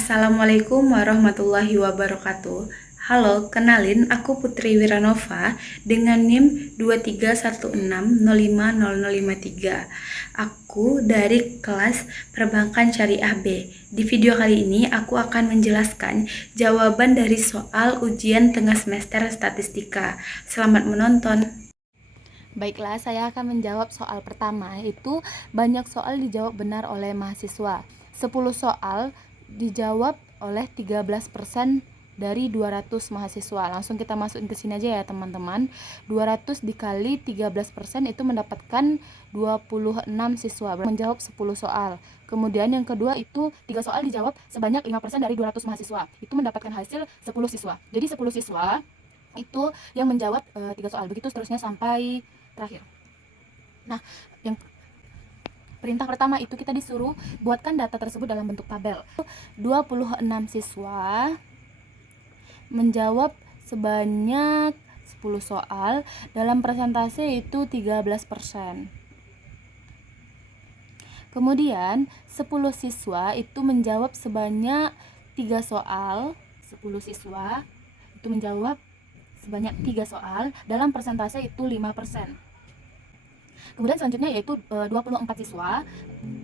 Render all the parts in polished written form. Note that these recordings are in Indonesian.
Assalamualaikum warahmatullahi wabarakatuh. Halo, kenalin aku Putri Wiranova dengan NIM 2316050053. Aku dari kelas Perbankan Syariah B. Di video kali ini aku akan menjelaskan jawaban dari soal ujian tengah semester statistika. Selamat menonton. Baiklah, saya akan menjawab soal pertama, itu banyak soal dijawab benar oleh mahasiswa. 10 soal dijawab oleh 13% dari 200 mahasiswa. Langsung kita masukin ke sini aja ya, teman-teman. 200 dikali 13% itu mendapatkan 26 siswa menjawab 10 soal. Kemudian yang kedua itu 3 soal dijawab sebanyak 5% dari 200 mahasiswa. Itu mendapatkan hasil 10 siswa. Jadi 10 siswa itu yang menjawab 3 soal. Begitu seterusnya sampai terakhir. Nah, yang perintah pertama itu kita disuruh buatkan data tersebut dalam bentuk tabel. 26 siswa menjawab sebanyak 10 soal, dalam persentase itu 13%. Kemudian 10 siswa itu menjawab sebanyak 3 soal. 10 siswa itu menjawab sebanyak 3 soal, dalam persentase itu 5%. Kemudian selanjutnya yaitu 24 siswa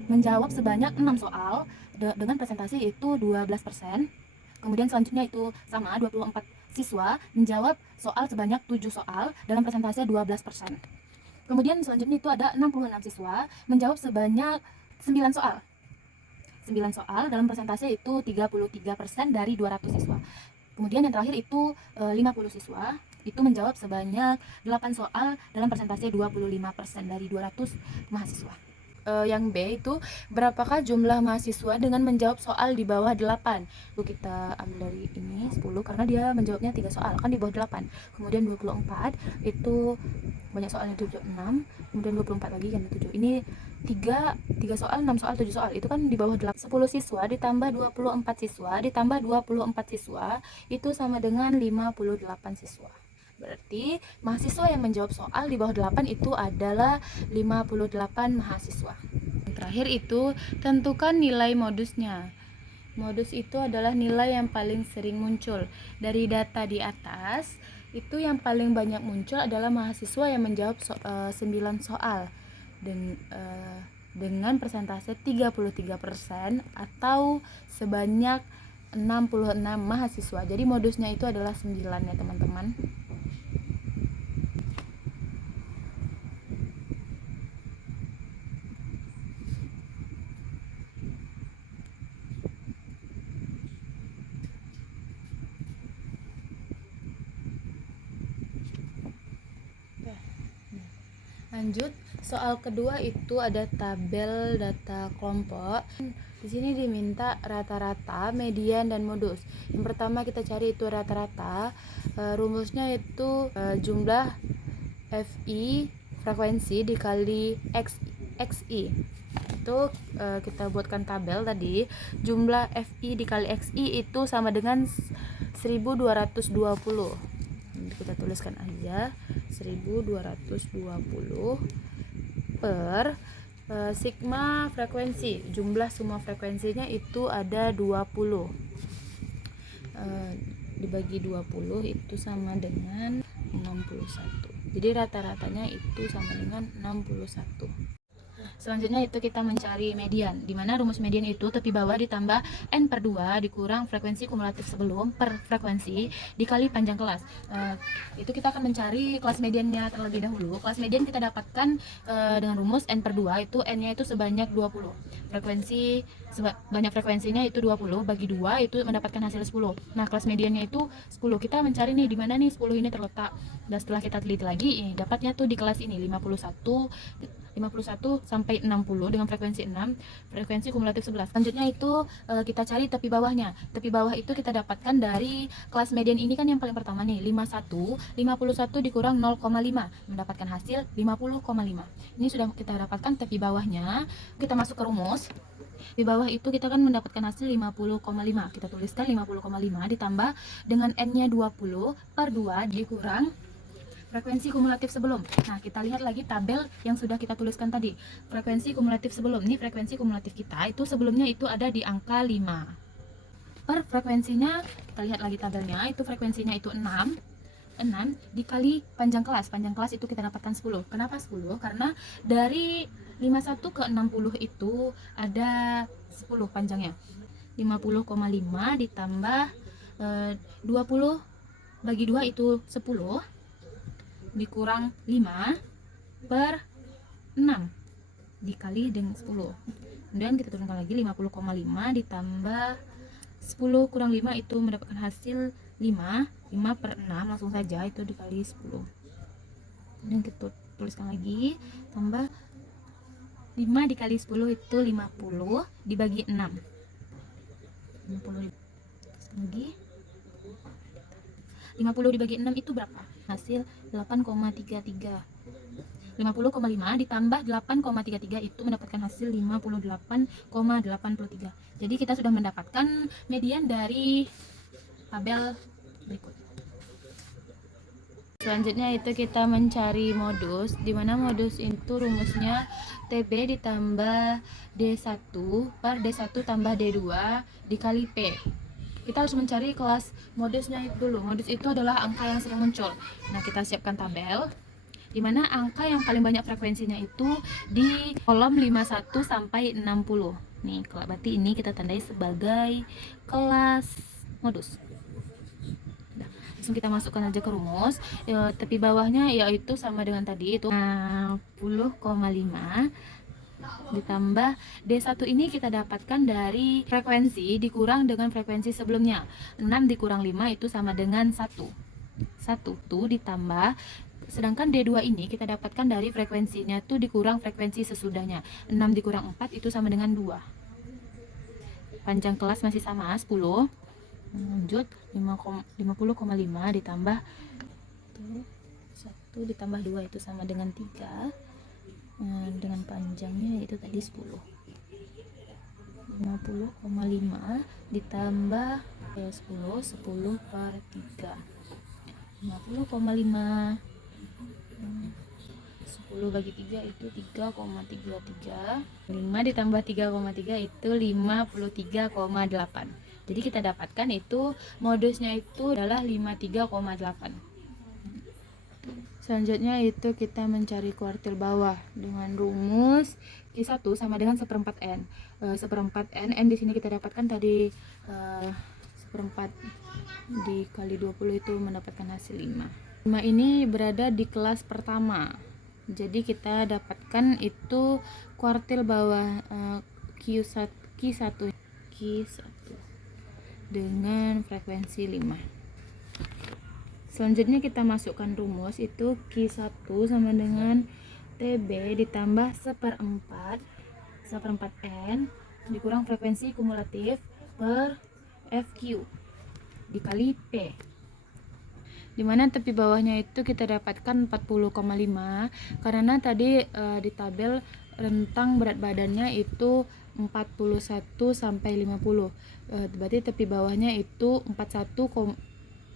menjawab sebanyak 6 soal dengan presentasi itu 12%. Kemudian selanjutnya itu sama, 24 siswa menjawab soal sebanyak 7 soal dalam presentasi 12%. Kemudian selanjutnya itu ada 66 siswa menjawab sebanyak 9 soal. 9 soal dalam presentasi itu 33% dari 200 siswa. Kemudian yang terakhir itu 50 siswa itu menjawab sebanyak 8 soal dalam persentase 25% dari 200 mahasiswa. Yang B itu berapakah jumlah mahasiswa dengan menjawab soal di bawah 8? Kita ambil dari ini 10 karena dia menjawabnya 3 soal, kan di bawah 8. Kemudian 24 itu banyak soalnya 76, kemudian 24 lagi kan 7. Ini 3 soal, 6 soal, 7 soal. Itu kan di bawah 8. 10 siswa ditambah 24 siswa ditambah 24 siswa itu sama dengan 58 siswa. Berarti mahasiswa yang menjawab soal di bawah 8 itu adalah 58 mahasiswa. Yang terakhir itu tentukan nilai modusnya. Modus itu adalah nilai yang paling sering muncul. Dari data di atas, itu yang paling banyak muncul adalah mahasiswa yang menjawab 9 soal dengan persentase 33% atau sebanyak 66 mahasiswa. Jadi modusnya itu adalah 9 ya, teman-teman. Lanjut, soal kedua itu ada tabel data kelompok. Di sini diminta rata-rata, median, dan modus. Yang pertama kita cari itu rata-rata. Rumusnya itu jumlah FI frekuensi dikali XI. Itu kita buatkan tabel tadi. Jumlah FI dikali XI itu sama dengan 1220. Kita tuliskan aja 1220 per sigma frekuensi. Jumlah semua frekuensinya itu ada 20. Dibagi 20 itu sama dengan 61. Jadi rata-ratanya itu sama dengan 61. Selanjutnya itu kita mencari median, di mana rumus median itu tepi bawah ditambah N per 2 dikurang frekuensi kumulatif sebelum per frekuensi dikali panjang kelas. Itu kita akan mencari kelas mediannya terlebih dahulu. Kelas median kita dapatkan dengan rumus N per 2, itu N-nya itu sebanyak 20. Banyak frekuensinya itu 20, bagi 2 itu mendapatkan hasil 10. Nah, kelas mediannya itu 10. Kita mencari nih di mana nih 10 ini terletak. Dan setelah kita teliti lagi, dapatnya tuh di kelas ini 51 sampai 60 dengan frekuensi 6, frekuensi kumulatif 11. Selanjutnya itu kita cari tepi bawahnya. Tepi bawah itu kita dapatkan dari kelas median ini kan yang paling pertama nih, 51 dikurang 0,5 mendapatkan hasil 50,5. Ini sudah kita dapatkan tepi bawahnya. Kita masuk ke rumus. Di bawah itu kita kan mendapatkan hasil 50,5. Kita tuliskan 50,5 ditambah dengan N-nya 20 per 2 dikurang frekuensi kumulatif sebelum. Nah, kita lihat lagi tabel yang sudah kita tuliskan tadi. Frekuensi kumulatif sebelum. Ini frekuensi kumulatif kita itu sebelumnya itu ada di angka 5. per frekuensinya. Kita lihat lagi tabelnya, itu frekuensinya itu 6 dikali panjang kelas. Panjang kelas itu kita dapatkan 10. Kenapa 10? Karena dari 51 ke 60 itu ada 10 panjangnya. 50,5 ditambah 20 bagi 2 itu 10 dikurang 5 per 6 dikali dengan 10. Kemudian kita turunkan lagi 50,5 ditambah 10 kurang 5 itu mendapatkan hasil 5 per 6, langsung saja itu dikali 10. Kemudian kita tuliskan lagi, tambah 5 dikali 10 itu 50 dibagi 6. 50 lagi 50 dibagi 6 itu berapa? Hasil 8,33. 50,5 ditambah 8,33 itu mendapatkan hasil 58,83. Jadi kita sudah mendapatkan median dari tabel berikut. Selanjutnya itu kita mencari modus, di mana modus itu rumusnya TB ditambah D1 per D1 tambah D2 dikali P. Kita harus mencari kelas modusnya itu dulu. Modus itu adalah angka yang sering muncul. Nah, kita siapkan tabel, di mana angka yang paling banyak frekuensinya itu di kolom 51 sampai 60. Nih, berarti ini kita tandai sebagai kelas modus. Nah, langsung kita masukkan aja ke rumus. Tepi bawahnya yaitu sama dengan tadi, itu 60,5 ditambah D1 ini kita dapatkan dari frekuensi dikurang dengan frekuensi sebelumnya. 6 dikurang 5 itu sama dengan 1. 1 tuh ditambah, sedangkan D2 ini kita dapatkan dari frekuensinya tuh dikurang frekuensi sesudahnya. 6 dikurang 4 itu sama dengan 2. Panjang kelas masih sama 10. Lanjut 50,5 ditambah 1 ditambah 2 itu sama dengan 3. Dengan panjangnya itu tadi 10. 50,5 ditambah 10 per 3. 50,5 10 bagi 3 itu 3,33. 5 ditambah 3,3 itu 53,8. Jadi kita dapatkan itu modusnya itu adalah 53,8. Selanjutnya itu kita mencari kuartil bawah dengan rumus Q1 sama dengan 1/4 N. 1/4 N di sini kita dapatkan tadi 1/4 dikali 20 itu mendapatkan hasil 5. 5 ini berada di kelas pertama. Jadi kita dapatkan itu kuartil bawah Q1 dengan frekuensi 5. Selanjutnya kita masukkan rumus itu Q1 sama dengan TB ditambah 1/4 N dikurang frekuensi kumulatif per FQ dikali P. Dimana tepi bawahnya itu kita dapatkan 40,5 karena tadi di tabel rentang berat badannya itu 41 sampai 50. Berarti tepi bawahnya itu 41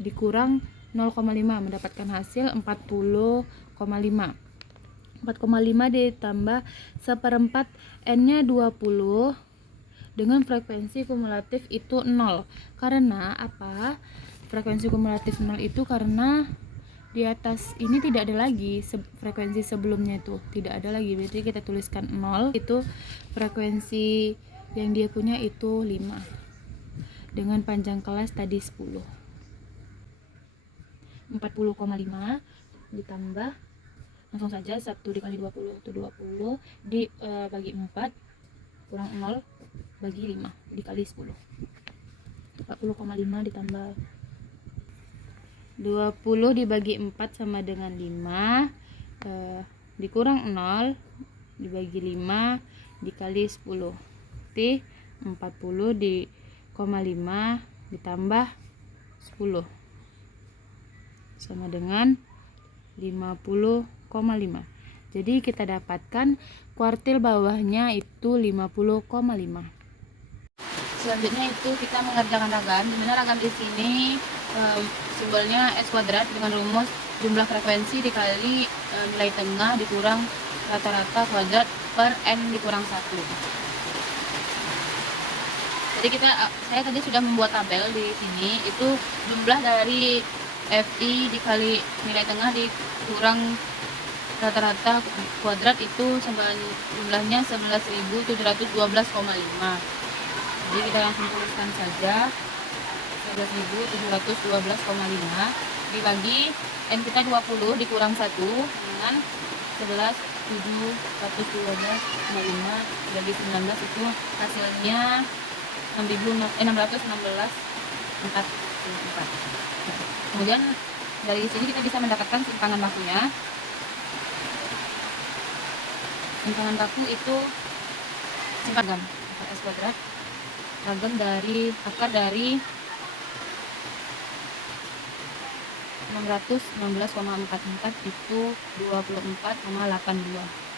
dikurang 0,5 mendapatkan hasil 40,5. 4,5 ditambah 1/4 N-nya 20 dengan frekuensi kumulatif itu 0. Karena apa? Frekuensi kumulatif 0 itu karena di atas ini tidak ada lagi frekuensi sebelumnya, itu tidak ada lagi. Berarti kita tuliskan 0, itu frekuensi yang dia punya itu 5 dengan panjang kelas tadi 10. 40,5 ditambah, langsung saja 1 dikali 20 itu 20 bagi 4 kurang 0 bagi 5 dikali 10. 40,5 ditambah 20 dibagi 4 sama dengan 5 dikurang 0 dibagi 5 dikali 10. Berarti 40 5 ditambah 10 sama dengan 50,5. Jadi kita dapatkan kuartil bawahnya itu 50,5. Selanjutnya itu kita mengerjakan ragam. Dimana ragam di sini simbolnya S kuadrat dengan rumus jumlah frekuensi dikali nilai tengah dikurang rata-rata kuadrat per N dikurang 1. Jadi saya tadi sudah membuat tabel di sini, itu jumlah dari FI dikali nilai tengah dikurang rata-rata kuadrat itu jumlahnya 11.712,5. Jadi kita langsung tuliskan saja 11.712,5 dibagi N kita 20 dikurang 1 dengan 11.712,5 dibagi 19 itu hasilnya 616,44. Kemudian dari sini kita bisa mendapatkan simpangan bakunya. Simpangan baku itu simpangan S kuadrat ragam dari akar dari 616,44 itu 24,82.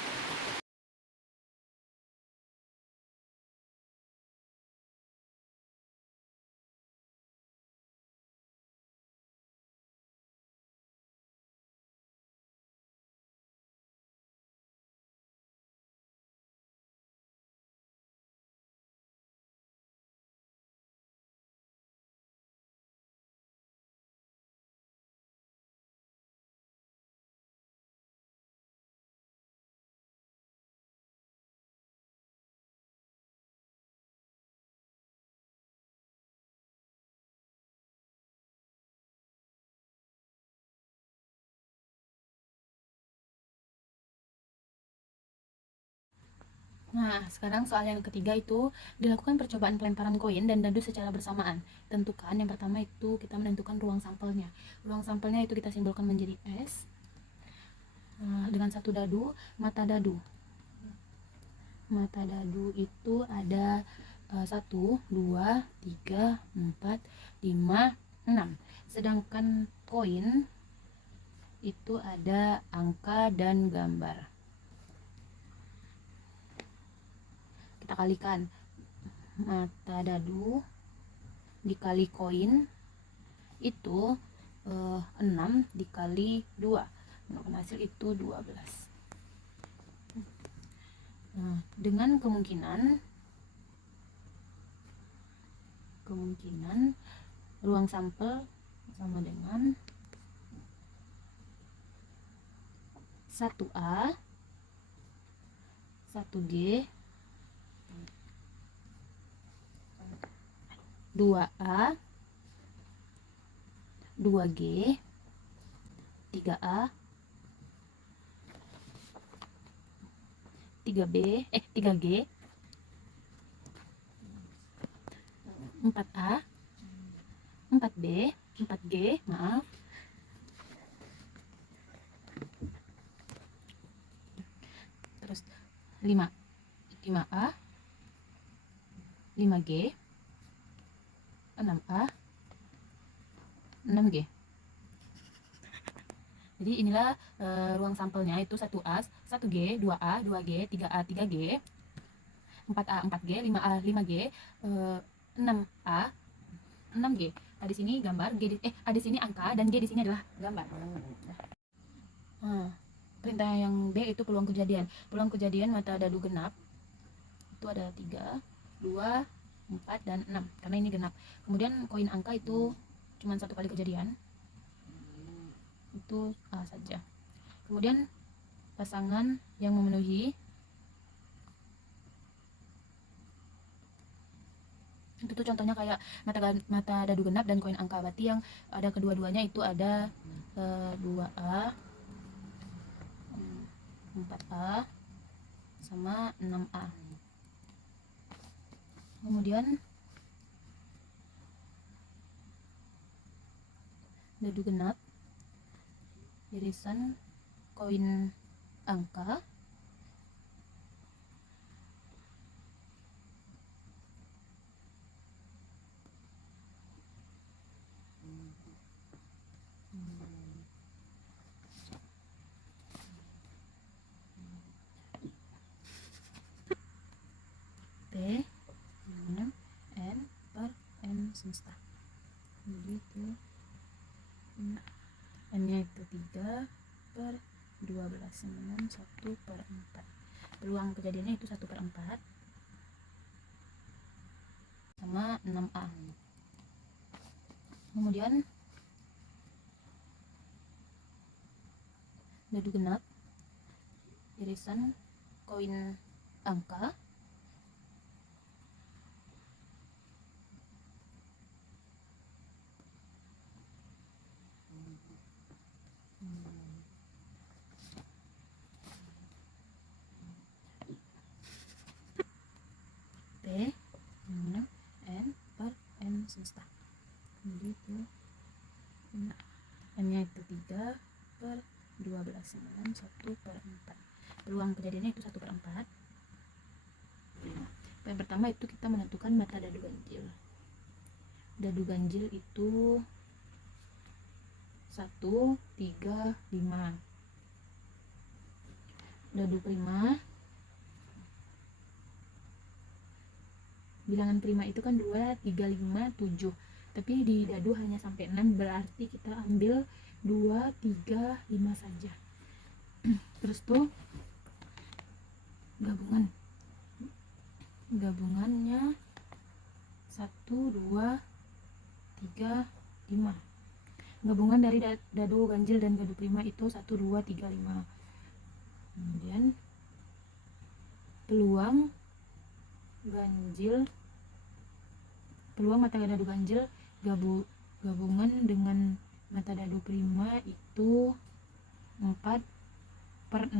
Nah, sekarang soal yang ketiga itu dilakukan percobaan pelemparan koin dan dadu secara bersamaan. Tentukan yang pertama itu kita menentukan ruang sampelnya. Ruang sampelnya itu kita simbolkan menjadi S dengan satu dadu, mata dadu. Mata dadu itu ada 1, 2, 3, 4, 5, 6. Sedangkan koin itu ada angka dan gambar. Kita kalikan mata dadu dikali koin itu 6 dikali 2 mendapat hasil itu 12. Nah, dengan kemungkinan ruang sampel sama dengan 1A 1G 2A 2G 3A 3G 4A 4B 4G maaf, terus 5A 5G 6A 6G. Jadi inilah ruang sampelnya itu 1A 1G 2A 2G 3A 3G 4A 4G 5A 5G 6A 6G. Di sini gambar G di sini angka dan G di sini adalah gambar. Perintah yang B itu peluang kejadian. Peluang kejadian mata dadu genap itu ada 3, 2, 4 dan 6 karena ini genap. Kemudian koin angka itu cuma satu kali kejadian. Itu A saja. Kemudian pasangan yang memenuhi itu tuh contohnya kayak mata dadu genap dan koin angka, berarti yang ada kedua-duanya itu ada 2A 4A sama 6A. Kemudian dadu genap irisan koin angka P N per N semesta. Jadi itu N nya itu 3 per 12 dengan 1 per 4. Peluang kejadiannya itu 1 per 4. sama 6A. Kemudian dadu genap, irisan koin angka, P, N per N semesta. Jadi itu M nya itu 3 per 12, 9, 1 per 4. Peluang kejadiannya itu 1 per 4. Yang pertama itu kita menentukan mata dadu ganjil. Dadu ganjil itu 1, 3, 5. Dadu prima, bilangan prima itu kan 2, 3, 5, 7. Tapi di dadu hanya sampai 6, berarti kita ambil 2, 3, 5 saja. Terus tuh gabungannya 1, 2, 3, 5. Gabungan dari dadu ganjil dan dadu prima itu 1, 2, 3, 5. Kemudian peluang mata dadu ganjil gabungan dengan mata dadu prima itu 4 per 6.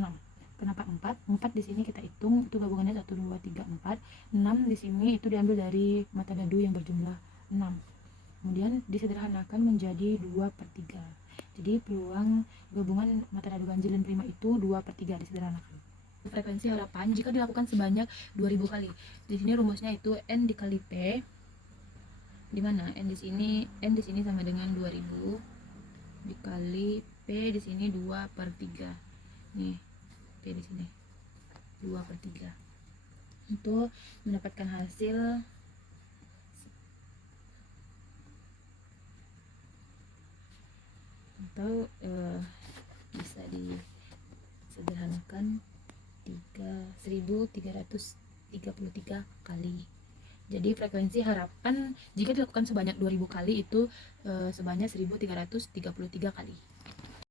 Kenapa 4? 4 di sini kita hitung itu gabungannya 1, 2, 3, 4. 6 di sini itu diambil dari mata dadu yang berjumlah 6. Kemudian disederhanakan menjadi 2 per 3. Jadi peluang gabungan mata dadu ganjil dan prima itu 2 per 3 disederhanakan. Frekuensi harapan jika dilakukan sebanyak 2000 kali. Di sini rumusnya itu N dikali P, di mana N di sini sama dengan 2000 dikali P di sini 2 per 3. Nih, P di sini 2 per 3. Untuk mendapatkan hasil atau bisa disederhanakan 1333 kali. Jadi frekuensi harapan jika dilakukan sebanyak 2000 kali itu sebanyak 1333 kali.